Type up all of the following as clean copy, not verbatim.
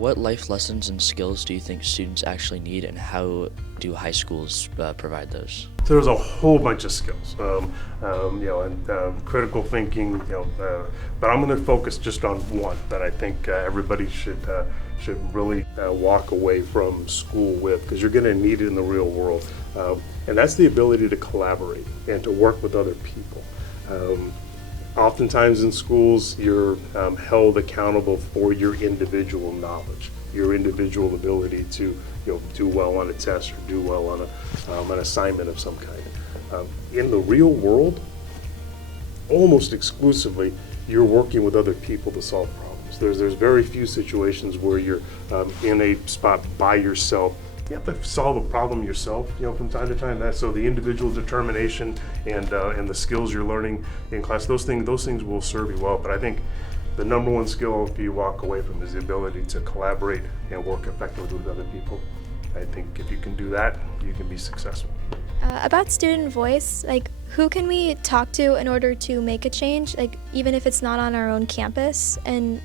What life lessons and skills do you think students actually need, and how do high schools provide those? So there's a whole bunch of skills, and critical thinking, but I'm going to focus just on one that I think everybody should really walk away from school with, because you're going to need it in the real world, and that's the ability to collaborate and to work with other people. Oftentimes in schools, you're held accountable for your individual knowledge, your individual ability to do well on a test or do well on an assignment of some kind. In the real world, almost exclusively, you're working with other people to solve problems. There's very few situations where you're in a spot by yourself. You have to solve a problem yourself, from time to time. So the individual determination and the skills you're learning in class, those things will serve you well. But I think the number one skill you walk away from is the ability to collaborate and work effectively with other people. I think if you can do that, you can be successful. About student voice, who can we talk to in order to make a change, even if it's not on our own campus, and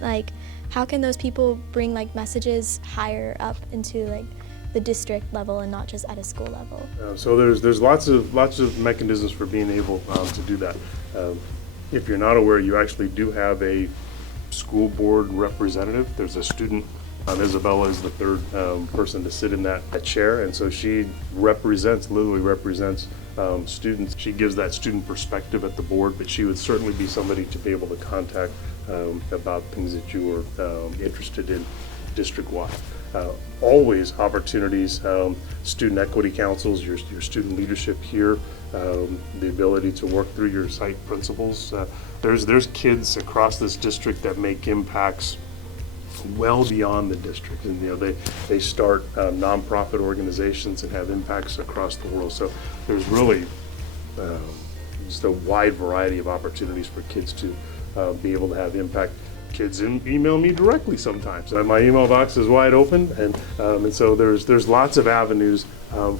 how can those people bring messages higher up into the district level and not just at a school level? So there's lots of mechanisms for being able to do that. If you're not aware, you actually do have a school board representative. There's a student. Isabella is the third person to sit in that chair, and so she literally represents students. She gives that student perspective at the board, but she would certainly be somebody to be able to contact about things that you were interested in district-wide. Always opportunities, student equity councils, your student leadership here, the ability to work through your site principals. There's kids across this district that make impacts well beyond the district, and they start nonprofit organizations and have impacts across the world. So there's really just a wide variety of opportunities for kids to be able to have impact. Kids email me directly sometimes. My email box is wide open, and so there's lots of avenues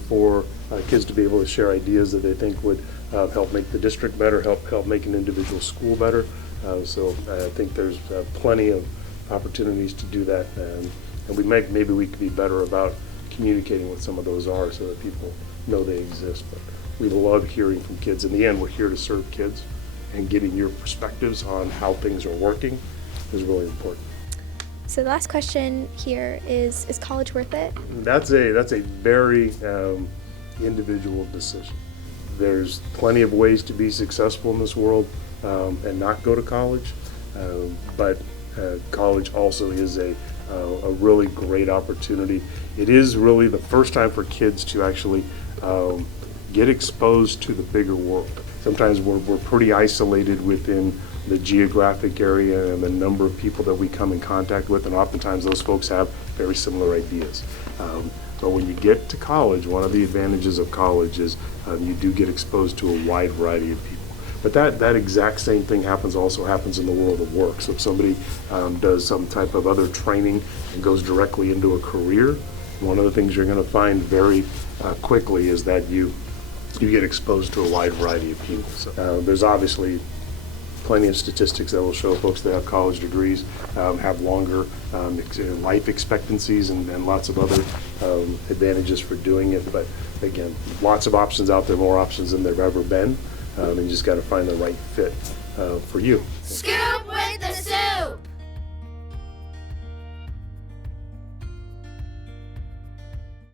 for kids to be able to share ideas that they think would help make the district better, help make an individual school better. So I think there's plenty of opportunities to do that, and maybe we could be better about communicating what some of those are so that people know they exist. But we love hearing from kids. In the end, we're here to serve kids, and getting your perspectives on how things are working is really important. So the last question here is college worth it? That's a very individual decision. There's plenty of ways to be successful in this world and not go to college, but college also is a really great opportunity. It is really the first time for kids to actually get exposed to the bigger world. Sometimes we're pretty isolated within the geographic area and the number of people that we come in contact with, and oftentimes those folks have very similar ideas. But when you get to college, one of the advantages of college is you do get exposed to a wide variety of people. But that exact same thing also happens in the world of work. So if somebody does some type of other training and goes directly into a career, one of the things you're going to find very quickly is that you get exposed to a wide variety of people. So there's obviously plenty of statistics that will show folks that have college degrees have longer life expectancies and lots of other advantages for doing it. But again, lots of options out there, more options than there've ever been, and you just got to find the right fit for you. Scoop with the